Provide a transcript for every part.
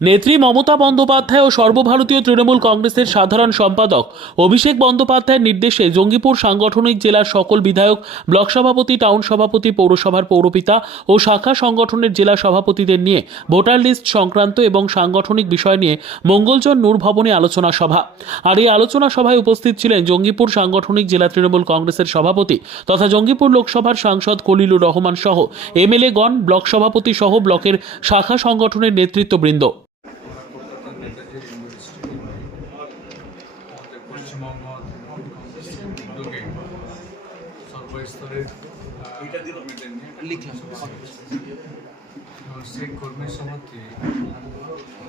নেত্রী মমতা বন্দ্যোপাধ্যায় ও সর্বভারতীয় তৃণমূল কংগ্রেসের সাধারণ সম্পাদক অভিষেক বন্দ্যোপাধ্যায়ের নির্দেশে জঙ্গিপুর সাংগঠনিক জেলার সকল বিধায়ক, ব্লক সভাপতি, টাউন সভাপতি, পৌরসভার পৌরপিতা ও শাখা সংগঠনের জেলা সভাপতিদের নিয়ে ভোটার লিস্ট সংক্রান্ত এবং সাংগঠনিক বিষয় নিয়ে মঙ্গলজন নূর ভবনে আলোচনা সভা। আর এই আলোচনা সভায় উপস্থিত ছিলেন জঙ্গিপুর সাংগঠনিক জেলা তৃণমূল কংগ্রেসের সভাপতি তথা জঙ্গিপুর লোকসভার সাংসদ কলিলুর রহমান সহ এমএলএ গণ ব্লক সভাপতি সহ ব্লকের শাখা সংগঠনের নেতৃত্ববৃন্দ কলকাতার নেতাজি ইউনিভার্সিটি আমাদের পশ্চিমবঙ্গ তৃণমূল কংগ্রেসের উদ্যোগে সর্বস্তরের সেই কর্মী সভাতে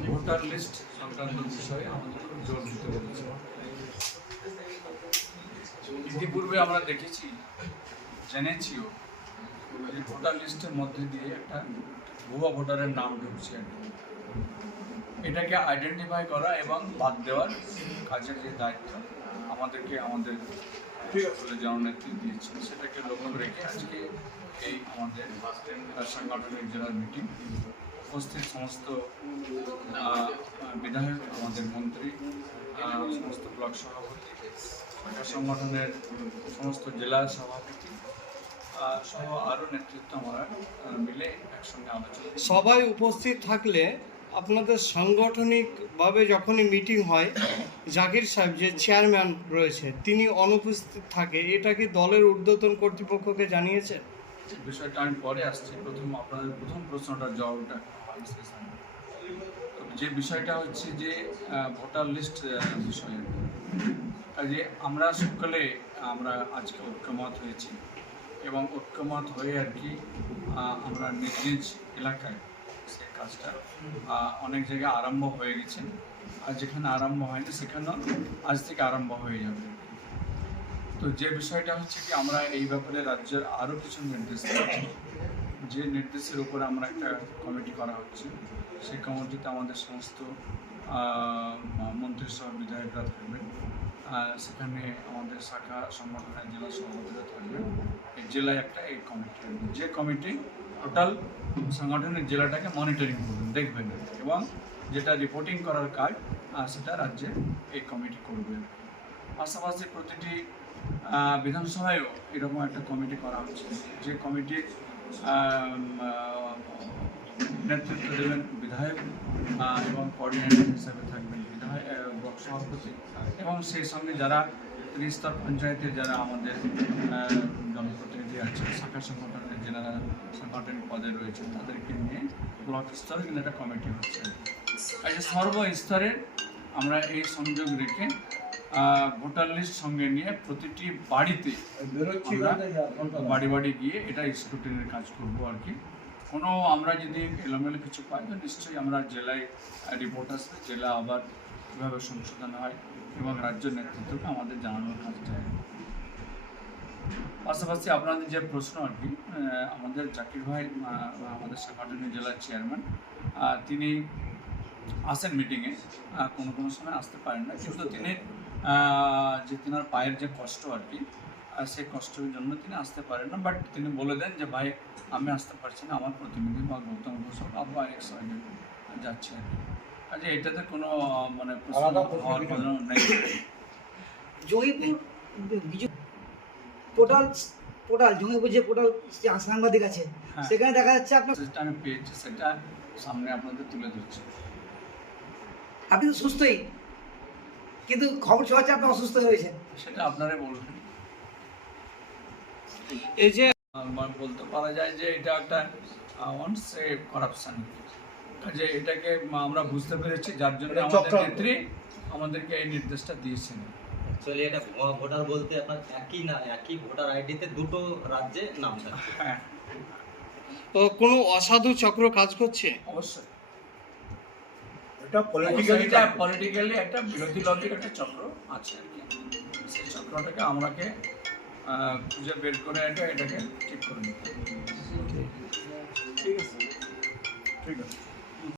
ভোটার লিস্ট সংক্রান্ত বিষয়ে আমাদের জোর দিতে বলেছে। ইতিপূর্বে আমরা দেখেছি জেনেছিও ভোটার লিস্টের মধ্যে দিয়ে একটা ভুয়া ভোটারের নাম ঢুকছে। এটাকে আইডেন্টিফাই করা এবং বাদ দেওয়ার কাজের যে দায়িত্ব আমাদেরকে আমাদের সকলে জননেত্রী দিয়েছেন সেটাকে লক্ষ্য রেখে আজকে এই আমাদের সাংগঠনিক জেলার মিটিং উপস্থিত সমস্ত বিধায়ক আমাদের মন্ত্রী সমস্ত ব্লক সভাপতি সংগঠনের সমস্ত জেলা সভাপতি সহ আরও নেতৃত্ব আমরা মিলে একসঙ্গে আলোচনা সবাই উপস্থিত থাকলে আপনাদের সাংগঠনিকভাবে যখনই মিটিং হয়, জাকির সাহেব যে চেয়ারম্যান রয়েছে, তিনি অনুপস্থিত থাকে, এটা কি দলের ঊর্ধ্বতন কর্তৃপক্ষকে জানিয়েছেন? বিষয়টা আমি পরে আসছি। প্রথম আপনাদের প্রথম প্রশ্নটার জবাবটা যে বিষয়টা হচ্ছে যে ভোটার লিস্ট বিষয়ে। কাজে আমরা সকলে, আমরা আজকে ঐক্যমত হয়েছি। এবং ঐক্যমত হয়ে আর কি আমরা নিজ নিজ এলাকায় কাজটা। অনেক জায়গায় আরম্ভ হয়ে গেছে। আর যেখানে আরম্ভ হয়নি সেখানেও আজ থেকে আরম্ভ হয়ে যাবে। তো যে বিষয়টা হচ্ছে কি আমরা এই ব্যাপারে রাজ্যের আরও কিছু নির্দেশ দিয়েছি যে নির্দেশের উপর আমরা একটা কমিটি করা হচ্ছে। সেই কমিটিতে আমাদের সমস্ত আহ, মন্ত্রিসহ বিধায়করা থাকবেন সেখানে আমাদের শাখা সংগঠনের জেলা সভাপতিরা থাকবেন জেলায় একটা এই কমিটি। যে কমিটি টোটাল সাংগঠনিক জেলাটাকে মনিটরিং করবেন দেখবেন। এবং যেটা রিপোর্টিং করার কাজ সেটা রাজ্যের এই কমিটি করবে। পাশাপাশি প্রতিটি বিধানসভায়ও এরকম একটা কমিটি করা হচ্ছে। যে আহ, নেতৃত্ব দেবেন বিধায়ক এবং কোঅর্ডিনেটর হিসাবে থাকবেন ব্লক সভাপতি এবং সেই সঙ্গে যারা ত্রিস্তর পঞ্চায়েতের যারা আমাদের জনপ্রতিনিধি আছে শাখা সংগঠনের সাংগঠনিক পদে রয়েছে তাদেরকে নিয়ে ব্লক স্তরে কিন্তু একটা কমিটি হচ্ছে। এই যে সর্বস্তরের আমরা এই সংযোগ রেখে ভোটার লিস্ট সঙ্গে নিয়ে প্রতিটি বাড়িতে বাড়ি বাড়ি গিয়ে এটা স্ক্রুটিনের কাজ করব আর কি। কোনো আমরা যদি এলোমেলো কিছু পাই তো নিশ্চয়ই আমরা জেলায় রিপোর্ট আসবে জেলা আবার কীভাবে সংশোধন হয় এবং রাজ্য নেতৃত্বকে আমাদের জানানোর কাজটা পাশাপাশি আপনাদের যে প্রশ্ন আর কি আমাদের জাকির ভাই আমাদের সাংগঠনিক জেলার চেয়ারম্যান তিনি আসেন মিটিংয়ে কোনো কোনো সময় আসতে পারেন না। কিন্তু তিনি যে তিনার পায়ের যে কষ্ট আর কি সেই কষ্টের জন্য তিনি আসতে পারেন না। বাট তিনি বলে দেন যে, ভাই, আমি আসতে পারছি না। আমার প্রতিনিধি বা গৌতম ঘোষ আবার এক সাইডে যাচ্ছে আর কি। কাজে এটাতে কোনো মানে বিজু পোর্টাল পোর্টাল জঙ্গিপুর যে পোর্টাল সাংবাদিক আছে হ্যাঁ। সেখানে দেখা যাচ্ছে আপনার আমি পেয়েছি সেটা সামনে আপনাদের তুলে ধরছি। আপনি তো সুস্থই কিন্তু খবর শোনাচ্ছে আপনি অসুস্থ হয়েছেন সেটা আপনারাই বলবেন। এই যে বলতে পারা যায় যে এটা একটা ওয়ান্স এ করাপশন কাজে এটাকে আমরা বুঝতে পেরেছি যার জন্য আমাদের নেত্রী আমাদেরকে এই নির্দেশটা দিয়েছেন। অ্যাকচুয়ালি এটা ভুয়া ভোটার বলতে আপনার একই না একই ভোটার আইডিতে দুটো রাজ্যে নাম থাকছে হ্যাঁ। কোনো অসাধু চক্র কাজ করছে? অবশ্যই। এটা পলিটিক্যালি পলিটিক্যালি পলিটিক্যালি একটা বিরোধী লজিক একটা চক্র আছে আর কি। সেই চক্রটাকে আমরাকে আহ, খুঁজে বের করে এটা এটাকে ঠিক করে নিতে ঠিক আছে। ঠিক আছে।